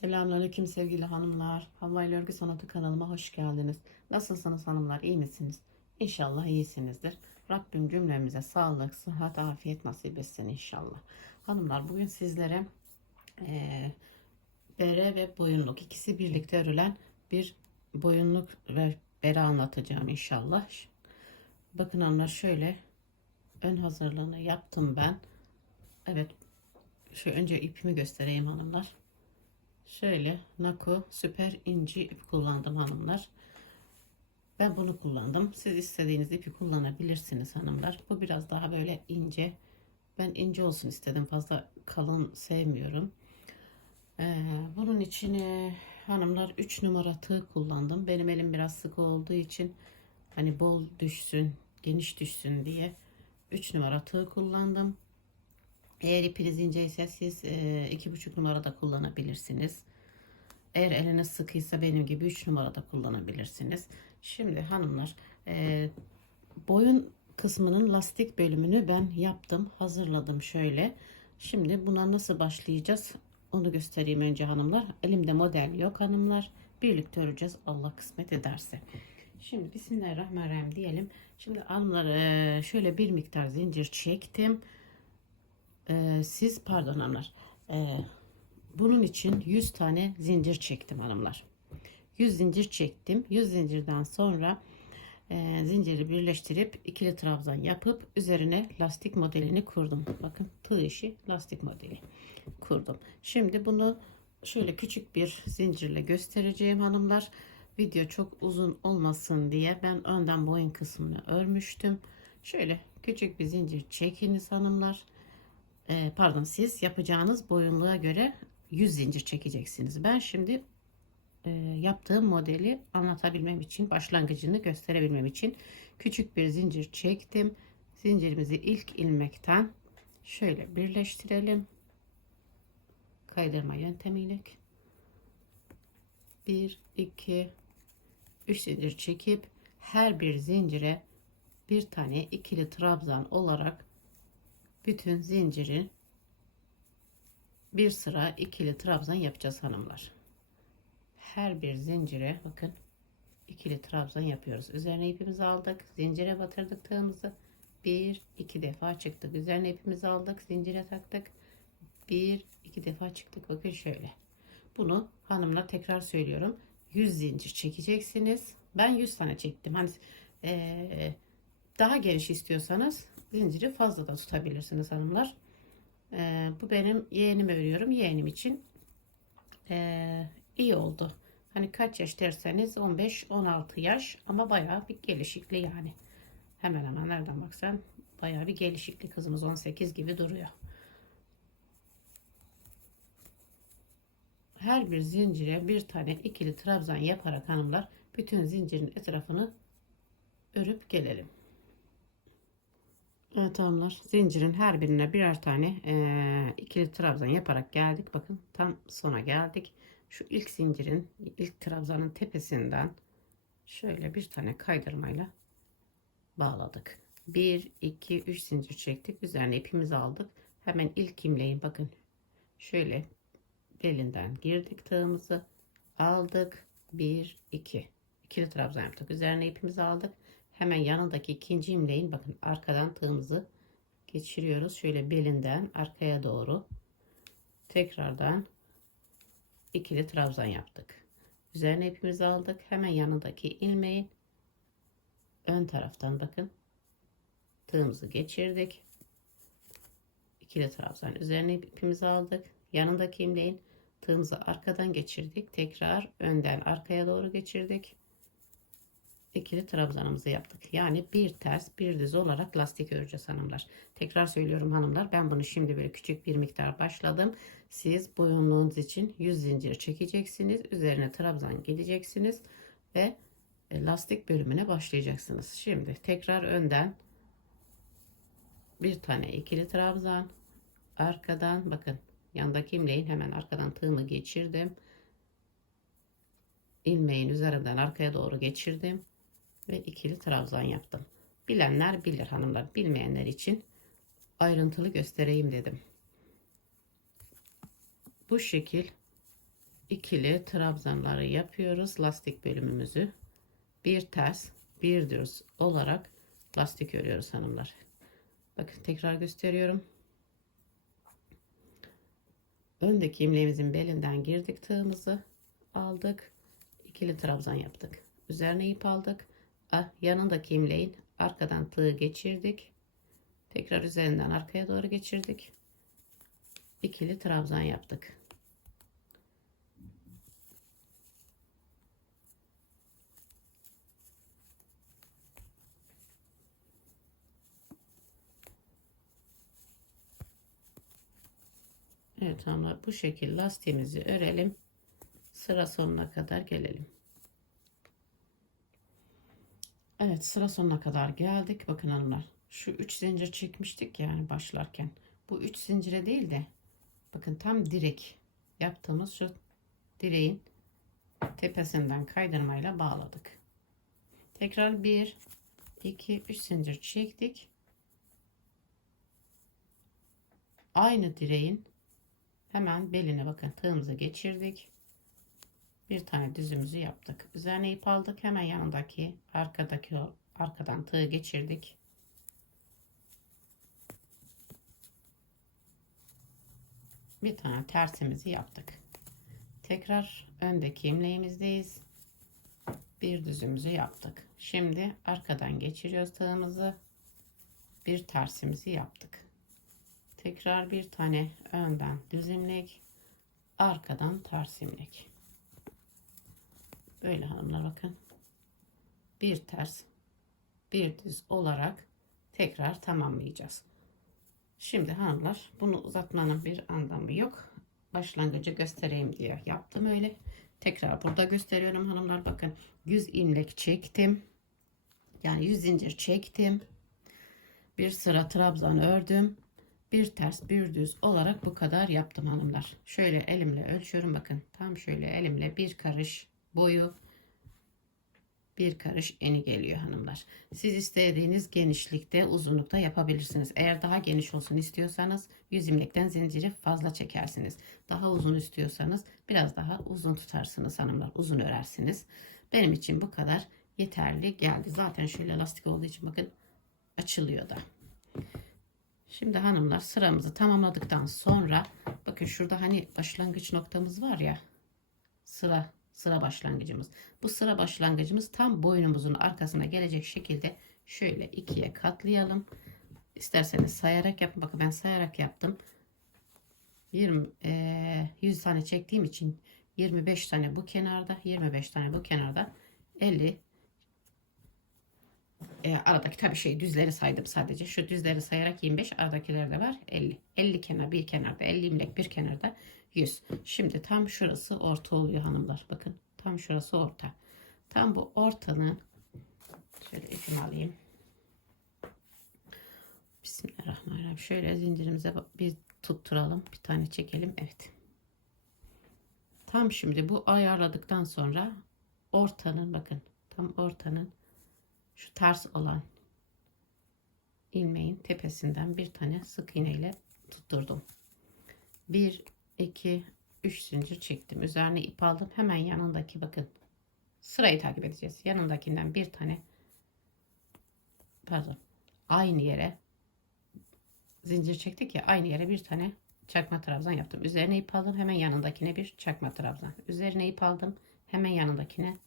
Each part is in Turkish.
Selamünaleyküm sevgili hanımlar. Havva ile Örgü Sanatı kanalıma hoş geldiniz. Nasılsınız hanımlar? İyi misiniz? İnşallah iyisinizdir. Rabbim cümlemize sağlık, sıhhat, afiyet nasip etsin inşallah. Hanımlar bugün sizlere eee bere ve boyunluk ikisi birlikte örülen bir boyunluk ve bere anlatacağım inşallah. Bakın hanımlar şöyle ön hazırlığını yaptım ben. Evet şu önce ipimi göstereyim hanımlar. Şöyle Nako süper inci ip kullandım hanımlar. Ben bunu kullandım. Siz istediğiniz ipi kullanabilirsiniz hanımlar. Bu biraz daha böyle ince. Ben ince olsun istedim. Fazla kalın sevmiyorum. Ee, bunun içine hanımlar 3 numara tığ kullandım. Benim elim biraz sık olduğu için hani bol düşsün, geniş düşsün diye 3 numara tığ kullandım. Eğer ipiniz ince ise siz e, iki buçuk numarada kullanabilirsiniz. Eğer eliniz sıkıysa benim gibi 3 numarada kullanabilirsiniz. Şimdi hanımlar e, boyun kısmının lastik bölümünü ben yaptım. Hazırladım şöyle. Şimdi buna nasıl başlayacağız onu göstereyim önce hanımlar. Elimde model yok hanımlar. Birlikte öreceğiz Allah kısmet ederse. Şimdi Bismillahirrahmanirrahim diyelim. Şimdi hanımlar e, şöyle bir miktar zincir çektim. E, siz pardon hanımlar. E, bunun için 100 tane zincir çektim hanımlar. 100 zincir çektim. 100 zincirden sonra e, zinciri birleştirip ikili trabzan yapıp üzerine lastik modelini kurdum. Bakın tığ işi lastik modeli kurdum. Şimdi bunu şöyle küçük bir zincirle göstereceğim hanımlar. Video çok uzun olmasın diye ben önden boyun kısmını örmüştüm. Şöyle küçük bir zincir çekiniz hanımlar. E, pardon siz yapacağınız boyunluğa göre 100 zincir çekeceksiniz. Ben şimdi e, yaptığım modeli anlatabilmem için başlangıcını gösterebilmem için küçük bir zincir çektim. Zincirimizi ilk ilmekten şöyle birleştirelim. Kaydırma yöntemiyle 1 2 3 zincir çekip her bir zincire bir tane ikili trabzan olarak bütün zinciri bir sıra ikili trabzan yapacağız hanımlar. Her bir zincire bakın ikili trabzan yapıyoruz. Üzerine ipimizi aldık. Zincire batırdık tığımızı. Bir, iki defa çıktık. Üzerine ipimizi aldık. Zincire taktık. Bir, iki defa çıktık. Bakın şöyle. Bunu hanımlar tekrar söylüyorum. 100 zincir çekeceksiniz. Ben 100 tane çektim. Hani ee, daha geniş istiyorsanız zinciri fazla da tutabilirsiniz hanımlar. Ee, bu benim yeğenime veriyorum. Yeğenim için ee, iyi oldu. Hani kaç yaş derseniz 15-16 yaş ama bayağı bir gelişikli yani. Hemen hemen nereden baksan bayağı bir gelişikli kızımız 18 gibi duruyor. Her bir zincire bir tane ikili trabzan yaparak hanımlar bütün zincirin etrafını örüp gelelim. Evet hanımlar zincirin her birine birer tane e, ikili trabzan yaparak geldik. Bakın tam sona geldik. Şu ilk zincirin ilk trabzanın tepesinden şöyle bir tane kaydırmayla bağladık. 1 2 3 zincir çektik. Üzerine ipimizi aldık. Hemen ilk imleyin bakın. Şöyle belinden girdik tığımızı aldık. 1 2 ikili trabzan yaptık. Üzerine ipimizi aldık. Hemen yanındaki ikinci imleyin bakın arkadan tığımızı geçiriyoruz. Şöyle belinden arkaya doğru tekrardan ikili trabzan yaptık. Üzerine ipimizi aldık. Hemen yanındaki ilmeğin ön taraftan bakın tığımızı geçirdik. İkili trabzan üzerine ipimizi aldık. Yanındaki ilmeğin tığımızı arkadan geçirdik. Tekrar önden arkaya doğru geçirdik ikili trabzanımızı yaptık. Yani bir ters bir düz olarak lastik öreceğiz hanımlar. Tekrar söylüyorum hanımlar ben bunu şimdi böyle küçük bir miktar başladım. Siz boyunluğunuz için 100 zincir çekeceksiniz. Üzerine trabzan geleceksiniz ve e, lastik bölümüne başlayacaksınız. Şimdi tekrar önden bir tane ikili trabzan arkadan bakın yandaki imleğin hemen arkadan tığımı geçirdim ilmeğin üzerinden arkaya doğru geçirdim ve ikili trabzan yaptım. Bilenler bilir hanımlar. Bilmeyenler için ayrıntılı göstereyim dedim. Bu şekil ikili trabzanları yapıyoruz. Lastik bölümümüzü bir ters bir düz olarak lastik örüyoruz hanımlar. Bakın tekrar gösteriyorum. Öndeki imleğimizin belinden girdik tığımızı aldık. ikili trabzan yaptık. Üzerine ip aldık. Ah, yanındaki imleğin arkadan tığı geçirdik. Tekrar üzerinden arkaya doğru geçirdik. ikili trabzan yaptık. Evet ama bu şekilde lastiğimizi örelim. Sıra sonuna kadar gelelim. Evet sıra sonuna kadar geldik. Bakın hanımlar. Şu 3 zincir çekmiştik yani başlarken. Bu 3 zincire değil de bakın tam direk yaptığımız şu direğin tepesinden kaydırmayla bağladık. Tekrar 1 2 3 zincir çektik. Aynı direğin hemen beline bakın tığımızı geçirdik. Bir tane düzümüzü yaptık. Üzerine ip aldık. Hemen yanındaki arkadaki arkadan tığ geçirdik. Bir tane tersimizi yaptık. Tekrar öndeki imleğimizdeyiz. Bir düzümüzü yaptık. Şimdi arkadan geçiriyoruz tığımızı. Bir tersimizi yaptık. Tekrar bir tane önden düz imlek, arkadan ters imlek. Böyle hanımlar bakın. Bir ters, bir düz olarak tekrar tamamlayacağız. Şimdi hanımlar bunu uzatmanın bir anlamı yok. Başlangıcı göstereyim diye yaptım öyle. Tekrar burada gösteriyorum hanımlar bakın. 100 ilmek çektim. Yani 100 zincir çektim. Bir sıra trabzan ördüm. Bir ters bir düz olarak bu kadar yaptım hanımlar. Şöyle elimle ölçüyorum bakın. Tam şöyle elimle bir karış boyu bir karış eni geliyor hanımlar. Siz istediğiniz genişlikte uzunlukta yapabilirsiniz. Eğer daha geniş olsun istiyorsanız 100 ilmekten zinciri fazla çekersiniz. Daha uzun istiyorsanız biraz daha uzun tutarsınız hanımlar. Uzun örersiniz. Benim için bu kadar yeterli geldi. Zaten şöyle lastik olduğu için bakın açılıyor da. Şimdi hanımlar sıramızı tamamladıktan sonra bakın şurada hani başlangıç noktamız var ya sıra sıra başlangıcımız. Bu sıra başlangıcımız tam boynumuzun arkasına gelecek şekilde şöyle ikiye katlayalım. İsterseniz sayarak yapın. Bakın ben sayarak yaptım. 20 e, 100 tane çektiğim için 25 tane bu kenarda, 25 tane bu kenarda 50 e, aradaki tabi şey düzleri saydım sadece. Şu düzleri sayarak 25 aradakiler de var 50. 50 kenar bir kenarda 50 imlek bir kenarda 100. Şimdi tam şurası orta oluyor hanımlar. Bakın tam şurası orta. Tam bu ortanın şöyle ipimi alayım. Bismillahirrahmanirrahim. Şöyle zincirimize bir tutturalım. Bir tane çekelim. Evet. Tam şimdi bu ayarladıktan sonra ortanın bakın tam ortanın şu ters olan ilmeğin tepesinden bir tane sık iğne ile tutturdum. 1 2 3 zincir çektim. Üzerine ip aldım. Hemen yanındaki bakın sırayı takip edeceğiz. Yanındakinden bir tane pardon aynı yere zincir çektik ya aynı yere bir tane çakma trabzan yaptım. Üzerine ip aldım. Hemen yanındakine bir çakma trabzan. Üzerine ip aldım. Hemen yanındakine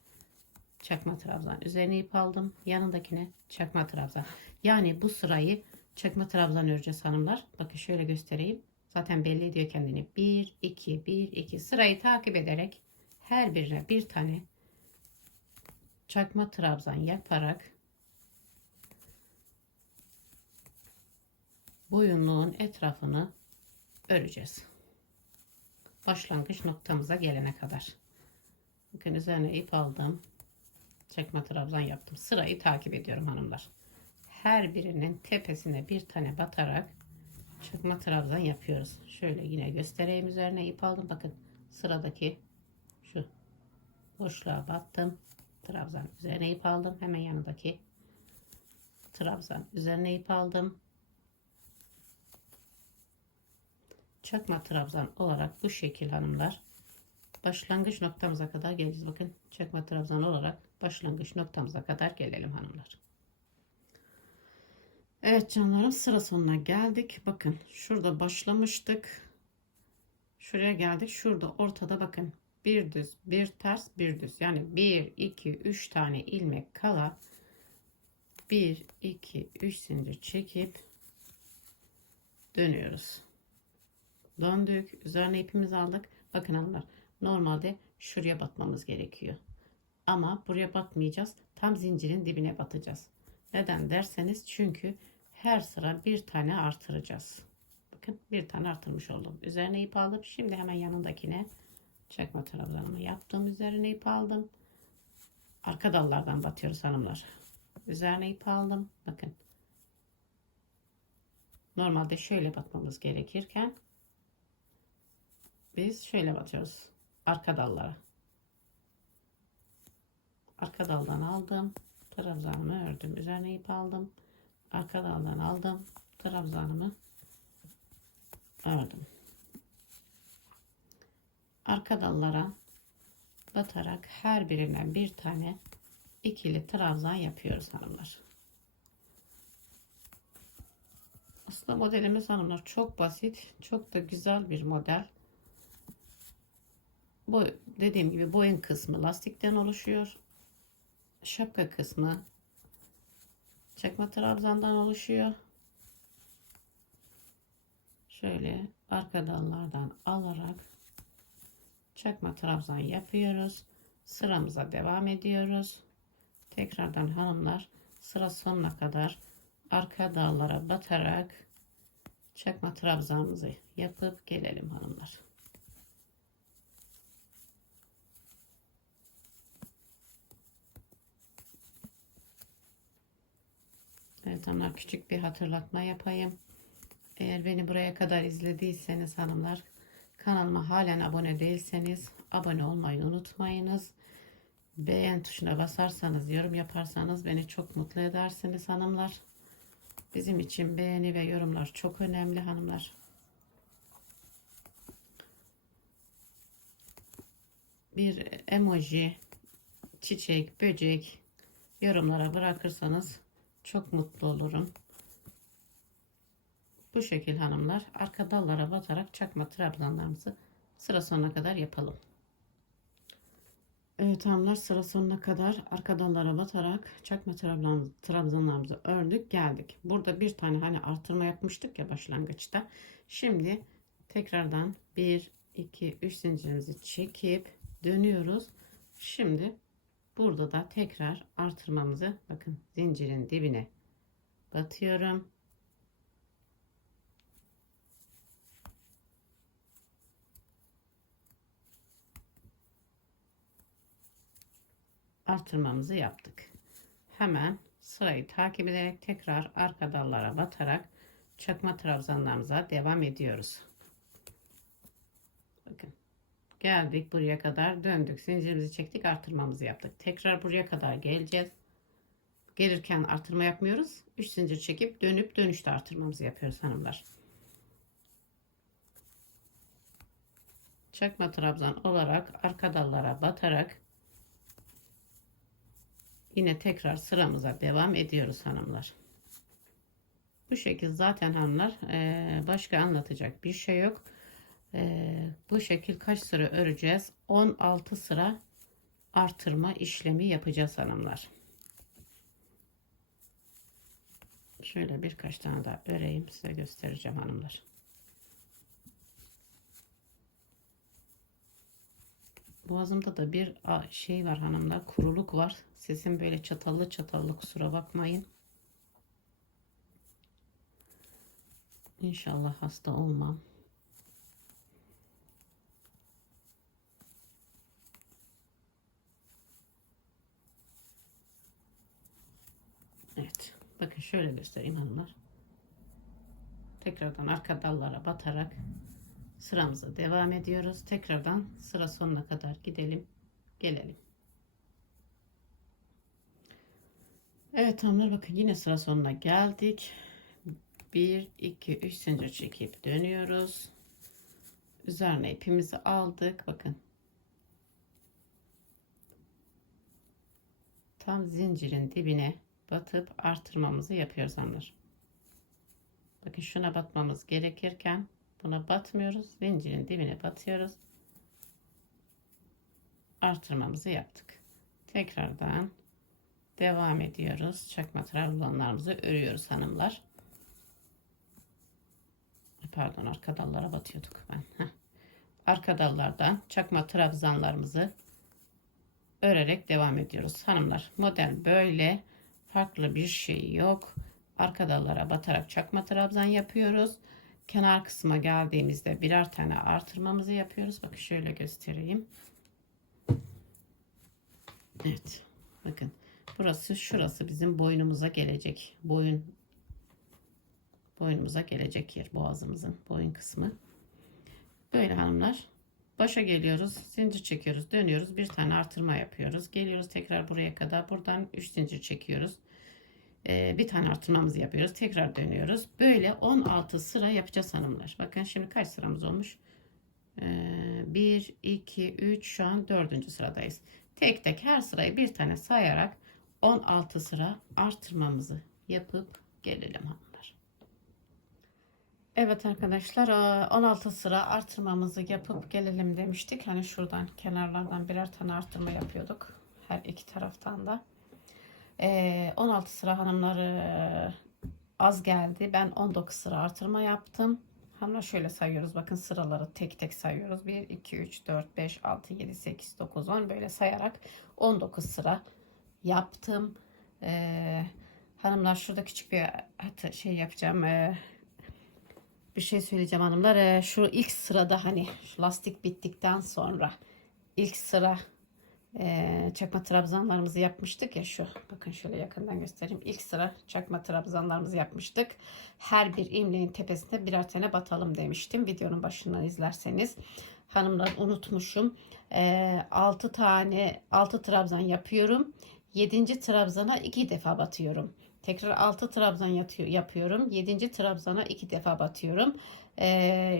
çakma trabzan. Üzerine ip aldım. Yanındakine çakma trabzan. Yani bu sırayı çakma trabzan öreceğiz hanımlar. Bakın şöyle göstereyim. Zaten belli ediyor kendini. 1, 2, 1, 2 sırayı takip ederek her birine bir tane çakma trabzan yaparak boyunluğun etrafını öreceğiz. Başlangıç noktamıza gelene kadar. Bakın üzerine ip aldım çekme trabzan yaptım. Sırayı takip ediyorum hanımlar. Her birinin tepesine bir tane batarak çekme trabzan yapıyoruz. Şöyle yine göstereyim üzerine ip aldım. Bakın sıradaki şu boşluğa battım. Trabzan üzerine ip aldım. Hemen yanındaki trabzan üzerine ip aldım. Çakma trabzan olarak bu şekil hanımlar başlangıç noktamıza kadar geleceğiz. Bakın çakma trabzan olarak başlangıç noktamıza kadar gelelim hanımlar. Evet canlarım sıra sonuna geldik. Bakın şurada başlamıştık. Şuraya geldik. Şurada ortada bakın bir düz bir ters bir düz. Yani 1 2 3 tane ilmek kala 1 2 3 zincir çekip dönüyoruz. Döndük. Üzerine ipimizi aldık. Bakın hanımlar normalde şuraya batmamız gerekiyor. Ama buraya batmayacağız. Tam zincirin dibine batacağız. Neden derseniz çünkü her sıra bir tane artıracağız. Bakın bir tane artırmış oldum. Üzerine ip alıp şimdi hemen yanındakine çakma trabzanımı yaptım. Üzerine ip aldım. Arka dallardan batıyoruz hanımlar. Üzerine ip aldım. Bakın. Normalde şöyle batmamız gerekirken biz şöyle batıyoruz. Arka dallara. Arka daldan aldım. Trabzanımı ördüm. Üzerine ip aldım. Arka daldan aldım. Trabzanımı ördüm. Arka dallara batarak her birinden bir tane ikili trabzan yapıyoruz hanımlar. Aslında modelimiz hanımlar çok basit, çok da güzel bir model. Bu dediğim gibi boyun kısmı lastikten oluşuyor. Şapka kısmı çakma trabzandan oluşuyor. Şöyle arka dallardan alarak çakma trabzan yapıyoruz. Sıramıza devam ediyoruz. Tekrardan hanımlar sıra sonuna kadar arka dallara batarak çakma trabzanımızı yapıp gelelim hanımlar. Evet hanımlar küçük bir hatırlatma yapayım. Eğer beni buraya kadar izlediyseniz hanımlar kanalıma halen abone değilseniz abone olmayı unutmayınız. Beğen tuşuna basarsanız yorum yaparsanız beni çok mutlu edersiniz hanımlar. Bizim için beğeni ve yorumlar çok önemli hanımlar. Bir emoji, çiçek, böcek yorumlara bırakırsanız çok mutlu olurum. Bu şekil hanımlar arka dallara batarak çakma trabzanlarımızı sıra sonuna kadar yapalım. Evet hanımlar sıra sonuna kadar arka dallara batarak çakma trabzanlarımızı ördük geldik. Burada bir tane hani artırma yapmıştık ya başlangıçta. Şimdi tekrardan 1 2 3 zincirimizi çekip dönüyoruz. Şimdi burada da tekrar artırmamızı bakın zincirin dibine batıyorum. artırmamızı yaptık. Hemen sırayı takip ederek tekrar arka dallara batarak çakma trabzanlarımıza devam ediyoruz. Geldik buraya kadar döndük zincirimizi çektik artırmamızı yaptık. Tekrar buraya kadar geleceğiz. Gelirken artırma yapmıyoruz. 3 zincir çekip dönüp dönüşte artırmamızı yapıyoruz hanımlar. Çakma trabzan olarak arka dallara batarak Yine tekrar sıramıza devam ediyoruz hanımlar. Bu şekil zaten hanımlar başka anlatacak bir şey yok. Bu şekil kaç sıra öreceğiz? 16 sıra artırma işlemi yapacağız hanımlar. Şöyle birkaç tane daha öreyim size göstereceğim hanımlar. Boğazımda da bir şey var hanımlar. Kuruluk var. Sesim böyle çatallı çatallı kusura bakmayın. İnşallah hasta olmam. Evet. Bakın şöyle göstereyim hanımlar. Tekrardan arka dallara batarak sıramıza devam ediyoruz. Tekrardan sıra sonuna kadar gidelim. Gelelim. Evet hanımlar bakın yine sıra sonuna geldik. 1 2 3 zincir çekip dönüyoruz. Üzerine ipimizi aldık. Bakın. Tam zincirin dibine batıp artırmamızı yapıyoruz hanımlar. Bakın şuna batmamız gerekirken buna batmıyoruz. Zincirin dibine batıyoruz. Artırmamızı yaptık. Tekrardan devam ediyoruz. Çakma trabzanlarımızı örüyoruz hanımlar. Pardon arka dallara batıyorduk ben. Heh. Arka dallardan çakma trabzanlarımızı örerek devam ediyoruz. Hanımlar model böyle. Farklı bir şey yok. Arka dallara batarak çakma trabzan yapıyoruz. Kenar kısma geldiğimizde birer tane artırmamızı yapıyoruz. Bakın şöyle göstereyim. Evet. Bakın. Burası şurası bizim boynumuza gelecek. Boyun boynumuza gelecek yer boğazımızın boyun kısmı. Böyle hanımlar. Başa geliyoruz. Zincir çekiyoruz. Dönüyoruz. Bir tane artırma yapıyoruz. Geliyoruz tekrar buraya kadar. Buradan 3 zincir çekiyoruz. Ee, bir tane artırmamızı yapıyoruz. Tekrar dönüyoruz. Böyle 16 sıra yapacağız hanımlar. Bakın şimdi kaç sıramız olmuş? Ee, 1, 2, 3 şu an 4. sıradayız. Tek tek her sırayı bir tane sayarak 16 sıra artırmamızı yapıp gelelim hanımlar. Evet arkadaşlar 16 sıra artırmamızı yapıp gelelim demiştik. Hani şuradan kenarlardan birer tane artırma yapıyorduk. Her iki taraftan da. 16 sıra hanımlar az geldi. Ben 19 sıra artırma yaptım. Hanımlar şöyle sayıyoruz. Bakın sıraları tek tek sayıyoruz. 1, 2, 3, 4, 5, 6, 7, 8, 9, 10 böyle sayarak 19 sıra yaptım. Hanımlar şurada küçük bir şey yapacağım. Ee, bir şey söyleyeceğim hanımlar. Ee, şu ilk sırada hani şu lastik bittikten sonra ilk sıra e, çakma trabzanlarımızı yapmıştık ya şu. Bakın şöyle yakından göstereyim. İlk sıra çakma trabzanlarımızı yapmıştık. Her bir imleğin tepesine birer tane batalım demiştim. Videonun başından izlerseniz. Hanımlar unutmuşum. E, 6 tane 6 trabzan yapıyorum. 7. trabzana 2 defa batıyorum. Tekrar 6 trabzan yatıyor, yapıyorum. 7. trabzana 2 defa batıyorum. Ee,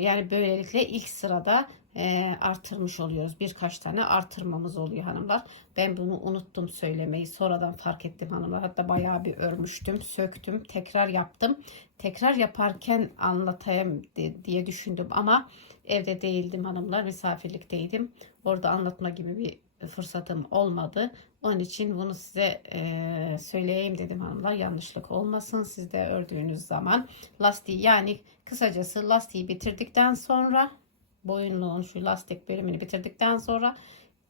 yani böylelikle ilk sırada e, artırmış oluyoruz. Birkaç tane artırmamız oluyor hanımlar. Ben bunu unuttum söylemeyi. Sonradan fark ettim hanımlar. Hatta bayağı bir örmüştüm. Söktüm. Tekrar yaptım. Tekrar yaparken anlatayım diye düşündüm ama evde değildim hanımlar. Misafirlikteydim. Orada anlatma gibi bir fırsatım olmadı. Onun için bunu size e, söyleyeyim dedim hanımlar. Yanlışlık olmasın. Siz de ördüğünüz zaman lastiği yani kısacası lastiği bitirdikten sonra boyunluğun şu lastik bölümünü bitirdikten sonra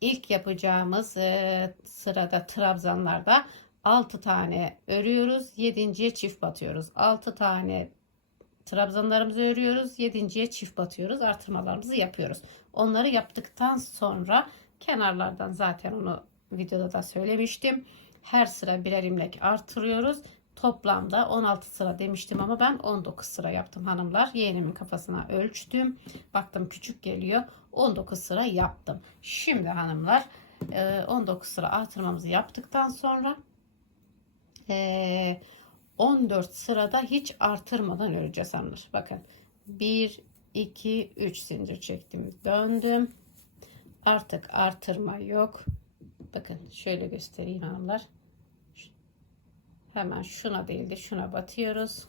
ilk yapacağımız e, sırada trabzanlarda 6 tane örüyoruz. 7.ye çift batıyoruz. 6 tane trabzanlarımızı örüyoruz. 7.ye çift batıyoruz. Artırmalarımızı yapıyoruz. Onları yaptıktan sonra kenarlardan zaten onu videoda da söylemiştim. Her sıra birer imlek artırıyoruz. Toplamda 16 sıra demiştim ama ben 19 sıra yaptım hanımlar. Yeğenimin kafasına ölçtüm. Baktım küçük geliyor. 19 sıra yaptım. Şimdi hanımlar 19 sıra artırmamızı yaptıktan sonra 14 sırada hiç artırmadan öreceğiz hanımlar. Bakın 1 2 3 zincir çektim. Döndüm. Artık artırma yok. Bakın şöyle göstereyim hanımlar. Hemen şuna değil de şuna batıyoruz.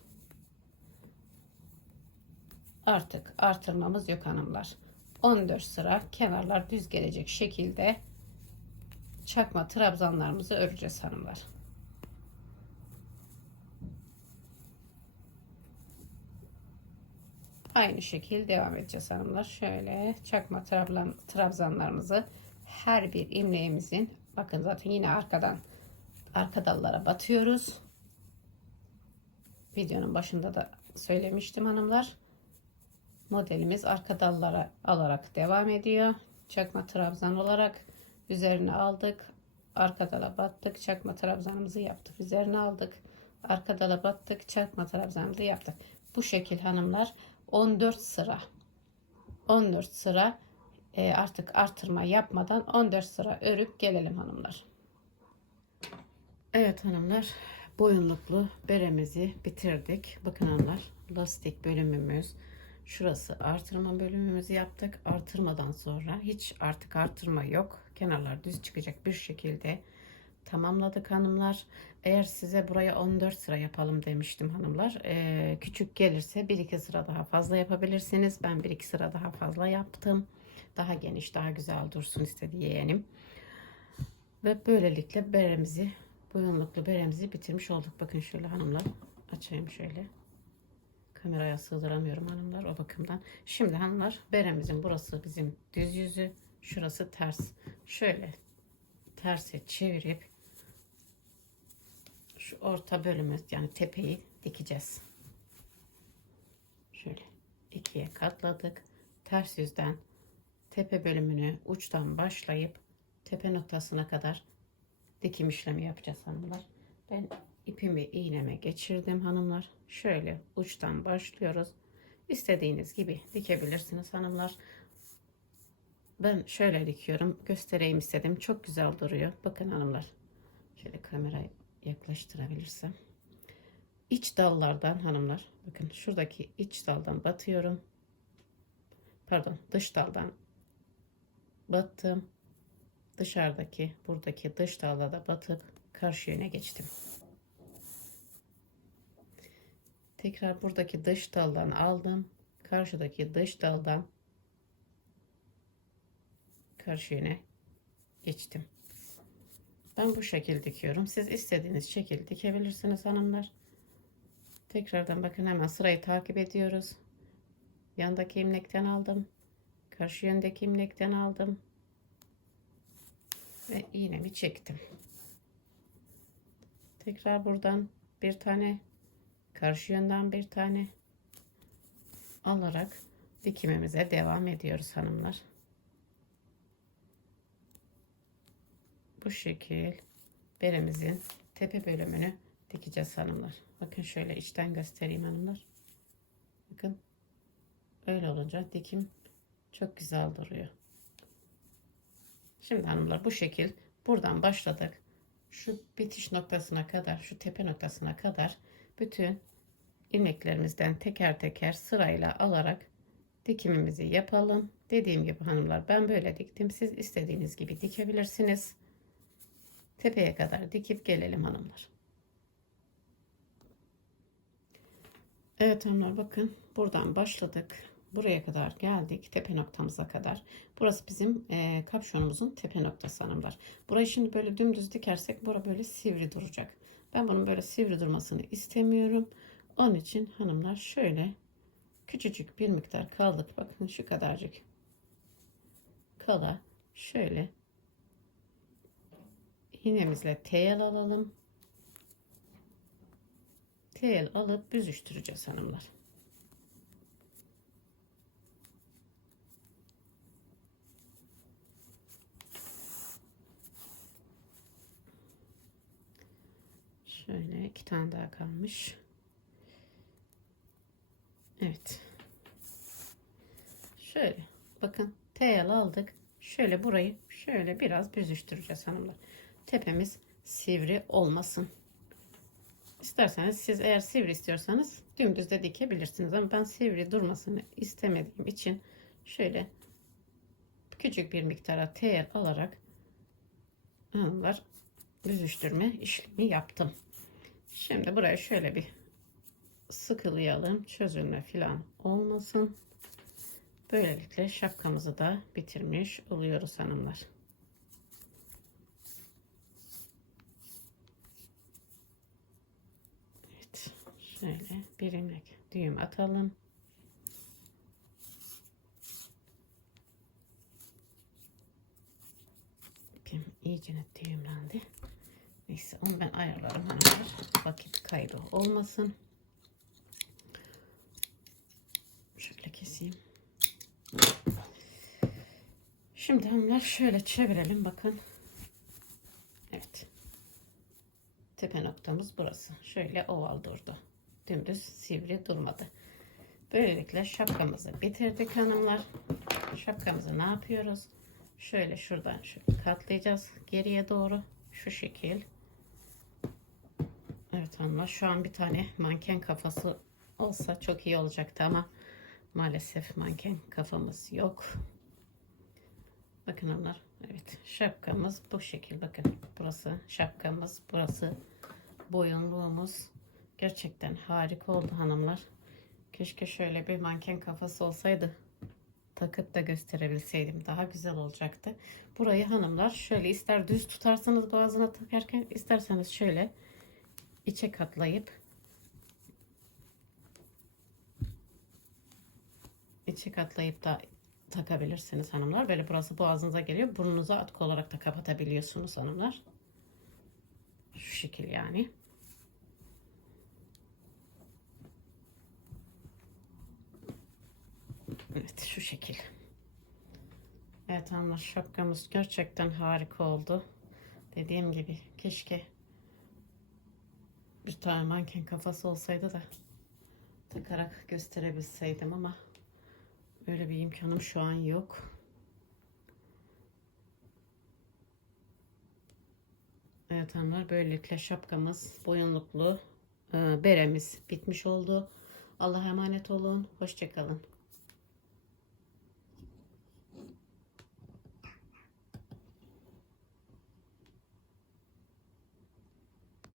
Artık artırmamız yok hanımlar. 14 sıra kenarlar düz gelecek şekilde çakma trabzanlarımızı öreceğiz hanımlar. Aynı şekilde devam edeceğiz hanımlar. Şöyle çakma trabzanlarımızı her bir imleğimizin bakın zaten yine arkadan arka dallara batıyoruz. Videonun başında da söylemiştim hanımlar. Modelimiz arka dallara alarak devam ediyor. Çakma trabzan olarak üzerine aldık. Arka dala battık. Çakma trabzanımızı yaptık. Üzerine aldık. Arka dala battık. Çakma trabzanımızı yaptık. Bu şekil hanımlar 14 sıra 14 sıra artık artırma yapmadan 14 sıra örüp gelelim hanımlar. Evet hanımlar boyunluklu beremizi bitirdik. Bakın hanımlar lastik bölümümüz şurası artırma bölümümüzü yaptık. Artırmadan sonra hiç artık artırma yok. Kenarlar düz çıkacak bir şekilde tamamladık hanımlar. Eğer size buraya 14 sıra yapalım demiştim hanımlar. Ee, küçük gelirse 1-2 sıra daha fazla yapabilirsiniz. Ben 1-2 sıra daha fazla yaptım. Daha geniş, daha güzel dursun istedi yeğenim. Ve böylelikle beremizi, boyunluklu beremizi bitirmiş olduk. Bakın şöyle hanımlar açayım şöyle. Kameraya sığdıramıyorum hanımlar o bakımdan. Şimdi hanımlar beremizin burası bizim düz yüzü. Şurası ters. Şöyle terse çevirip şu orta bölümü yani tepeyi dikeceğiz. Şöyle ikiye katladık. Ters yüzden tepe bölümünü uçtan başlayıp tepe noktasına kadar dikim işlemi yapacağız hanımlar. Ben ipimi iğneme geçirdim hanımlar. Şöyle uçtan başlıyoruz. İstediğiniz gibi dikebilirsiniz hanımlar. Ben şöyle dikiyorum. Göstereyim istedim. Çok güzel duruyor. Bakın hanımlar. Şöyle kamerayı yaklaştırabilirsem. İç dallardan hanımlar. Bakın şuradaki iç daldan batıyorum. Pardon dış daldan battım. Dışarıdaki buradaki dış dalda da batıp karşı yöne geçtim. Tekrar buradaki dış daldan aldım. Karşıdaki dış daldan karşı yöne geçtim. Ben bu şekilde dikiyorum. Siz istediğiniz şekilde dikebilirsiniz hanımlar. Tekrardan bakın hemen sırayı takip ediyoruz. Yandaki imlekten aldım. Karşı yöndeki imlekten aldım. Ve iğnemi çektim. Tekrar buradan bir tane karşı yönden bir tane alarak dikimimize devam ediyoruz hanımlar. bu şekil beremizin tepe bölümünü dikeceğiz hanımlar. Bakın şöyle içten göstereyim hanımlar. Bakın öyle olunca dikim çok güzel duruyor. Şimdi hanımlar bu şekil buradan başladık. Şu bitiş noktasına kadar, şu tepe noktasına kadar bütün ilmeklerimizden teker teker sırayla alarak dikimimizi yapalım. Dediğim gibi hanımlar ben böyle diktim. Siz istediğiniz gibi dikebilirsiniz. Tepeye kadar dikip gelelim hanımlar. Evet hanımlar bakın buradan başladık. Buraya kadar geldik tepe noktamıza kadar. Burası bizim e, kapşonumuzun tepe noktası hanımlar. Burayı şimdi böyle dümdüz dikersek bura böyle sivri duracak. Ben bunun böyle sivri durmasını istemiyorum. Onun için hanımlar şöyle küçücük bir miktar kaldık. Bakın şu kadarcık kala şöyle iğnemizle tel alalım. Tel alıp büzüştüreceğiz hanımlar. Şöyle iki tane daha kalmış. Evet. Şöyle bakın tel aldık. Şöyle burayı şöyle biraz büzüştüreceğiz hanımlar tepemiz sivri olmasın. İsterseniz siz eğer sivri istiyorsanız dümdüz de dikebilirsiniz ama ben sivri durmasını istemediğim için şöyle küçük bir miktara tel alarak hanımlar büzüştürme işlemi yaptım. Şimdi buraya şöyle bir sıkılayalım. Çözülme falan olmasın. Böylelikle şapkamızı da bitirmiş oluyoruz hanımlar. Şöyle bir ilmek düğüm atalım. İpim iyice düğümlendi. Neyse onu ben ayarlarım hanımlar. Vakit kaybı olmasın. Şöyle keseyim. Şimdi hanımlar şöyle çevirelim bakın. Evet. Tepe noktamız burası. Şöyle oval durdu dümdüz sivri durmadı. Böylelikle şapkamızı bitirdik hanımlar. Şapkamızı ne yapıyoruz? Şöyle şuradan şöyle katlayacağız geriye doğru şu şekil. Evet şu an bir tane manken kafası olsa çok iyi olacaktı ama maalesef manken kafamız yok. Bakın hanımlar. Evet şapkamız bu şekil bakın. Burası şapkamız. Burası boyunluğumuz. Gerçekten harika oldu hanımlar. Keşke şöyle bir manken kafası olsaydı. Takıp da gösterebilseydim. Daha güzel olacaktı. Burayı hanımlar şöyle ister düz tutarsanız boğazına takarken isterseniz şöyle içe katlayıp içe katlayıp da takabilirsiniz hanımlar. Böyle burası boğazınıza geliyor. Burnunuza atkı olarak da kapatabiliyorsunuz hanımlar. Şu şekil yani. Evet şu şekil. Evet hanımlar şapkamız gerçekten harika oldu. Dediğim gibi keşke bir tane manken kafası olsaydı da takarak gösterebilseydim ama öyle bir imkanım şu an yok. Evet hanımlar böylelikle şapkamız boyunluklu e, beremiz bitmiş oldu. Allah'a emanet olun. Hoşçakalın.